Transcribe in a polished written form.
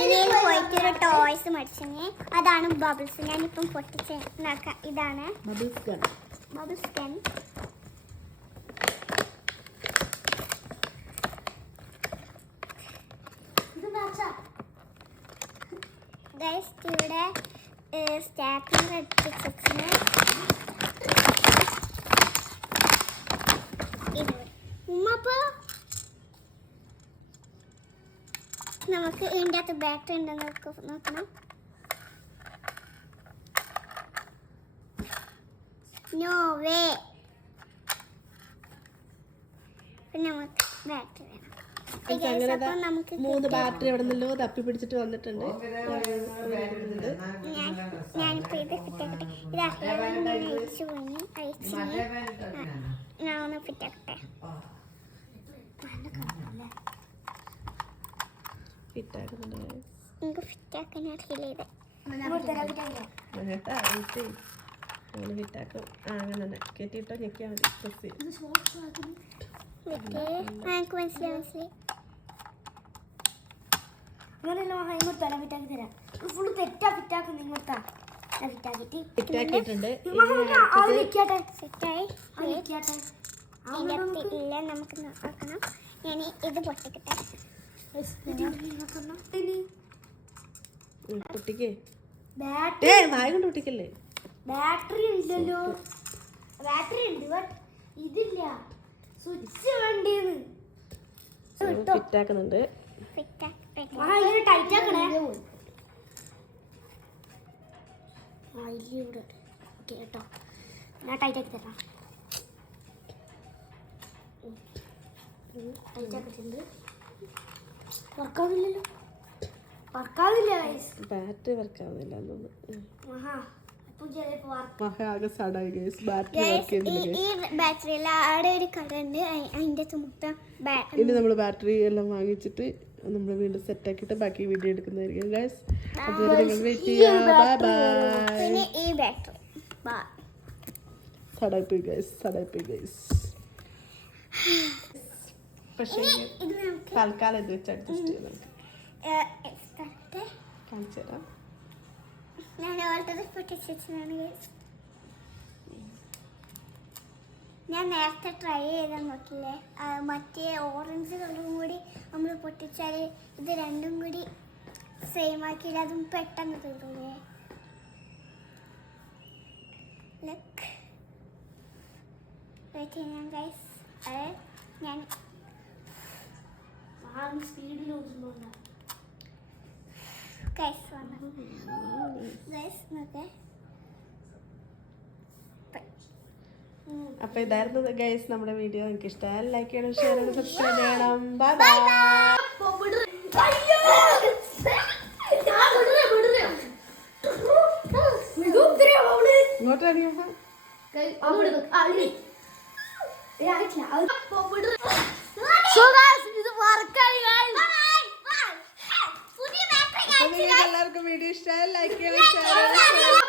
ചൈനയിൽ പോയിട്ട് ഒരു ടോയ്സ് മേടിച്ചേ. അതാണ് ബബിൾസ്. ഞാനിപ്പം പൊട്ടിച്ച് ഇതാണ് ബബിൾസ് ഗൺ. ഗൈസ് ഇവിടെ സ്റ്റാപ്ലർ എടുത്ത് ഉമ്മപ്പോ നമുക്ക് ഇതിൻ്റെ അകത്ത് ബാറ്ററി ഉണ്ടെന്ന് നോക്കണം. No way. നമുക്ക് ബാറ്ററി വേണം. നമുക്ക് 3 ബാറ്ററി എവിടെ നിന്നല്ലോ തപ്പി പിടിച്ചിട്ട് വന്നിട്ടുണ്ട്. ഞാനിപ്പോ ഇത് ഫിറ്റാക്കട്ടെ. ഇത് അഴിച്ചു പോയി. ഞാൻ ഒന്ന് ഫിറ്റാക്കട്ടെ. എനിക്ക് ഫിറ്റാക്കാൻ അറിയില്ല. അങ്ങനെ കെട്ടിട്ടോ ഞെക്കിയാൽ മതി. എനിക്ക് മനസ്സിലായി. ഫുള്ള് തെറ്റാ ഫിറ്റാക്കുന്ന ഇങ്ങോട്ടാ ഫിറ്റാക്കിയിട്ടുണ്ട്. ഇല്ല നമുക്ക് നോക്കണം. ഞാൻ ഇത് പൊട്ടിക്കട്ടെ. പൊട്ടിക്കേ പൊട്ടിക്കല്ലേ. ബാറ്ററി ഇല്ലല്ലോ. ബാറ്ററി ഉണ്ട് ബട്ട് ഇതില്ല. സ്വിച്ച് വേണ്ടിയത് ഫിറ്റാക്കുന്നുണ്ട്. ടൈറ്റ് ആക്കണേ. ഓക്കെ കേട്ടോ, ഞാൻ ടൈറ്റ് ആക്കി തരാം. ടൈറ്റ് ആക്കിയിട്ടുണ്ട്. വർക്കാവുന്നില്ലല്ലോ. വർക്കാവില്ല. ബാറ്ററി വർക്കാവുന്നില്ല. ഈ ബാറ്ററിയിൽ അവിടെ ഒരു കടയുണ്ട്. അതിൻ്റെ മൊത്തം ഇനി നമ്മൾ ബാറ്ററി എല്ലാം വാങ്ങിച്ചിട്ട് നമ്മൾ വീണ്ടും സെറ്റ് ആക്കിയിട്ട് ബാക്കി വീഡിയോ എടുക്കുന്നതായിരിക്കും ഗൈസ്. അതുവരെ നിങ്ങൾ വെയിറ്റ് ചെയ്യുക. Bye bye. പിന്നെ ഈ ബാറ്ററി സടായിപ്പോയി ഗൈസ്. പക്ഷേ തൽക്കാലം ഇത് വെച്ച് അഡ്ജസ്റ്റ് ചെയ്യാം. കാണിച്ചു തരാം. ഞാൻ ഓൾറെഡി പൊട്ടിച്ചാണ് ഗൈസ്. ഞാൻ നേരത്തെ ട്രൈ ചെയ്താൽ നോക്കില്ലേ, മറ്റേ ഓറഞ്ച് കളറും കൂടി നമ്മൾ പൊട്ടിച്ചാൽ ഇത് രണ്ടും കൂടി സെയിം ആക്കിയില്ല, അതും പെട്ടെന്ന് തീർന്നേ. വെയിറ്റ് ചെയ്യാം ഗൈസ്. ഞാൻ സ്പീഡിൽ ഗൈസ് വന്നു. ഗൈസ് നോക്കേ. അപ്പൊ ഇതായിരുന്നു ഗൈസ് നമ്മുടെ വീഡിയോ. നിങ്ങൾക്ക് ഇഷ്ടമായാൽ ലൈക്ക് ചെയ്യണം, ഷെയർ ചെയ്യണം, സബ്സ്ക്രൈബ് ചെയ്യണം. Bye bye. ഇങ്ങോട്ട് അടിക്കുമ്പോ എല്ലാവർക്കും വീഡിയോ ഇഷ്ടമായാൽ ലൈക്ക് ചെയ്യണം, ഷെയർ ചെയ്യണം.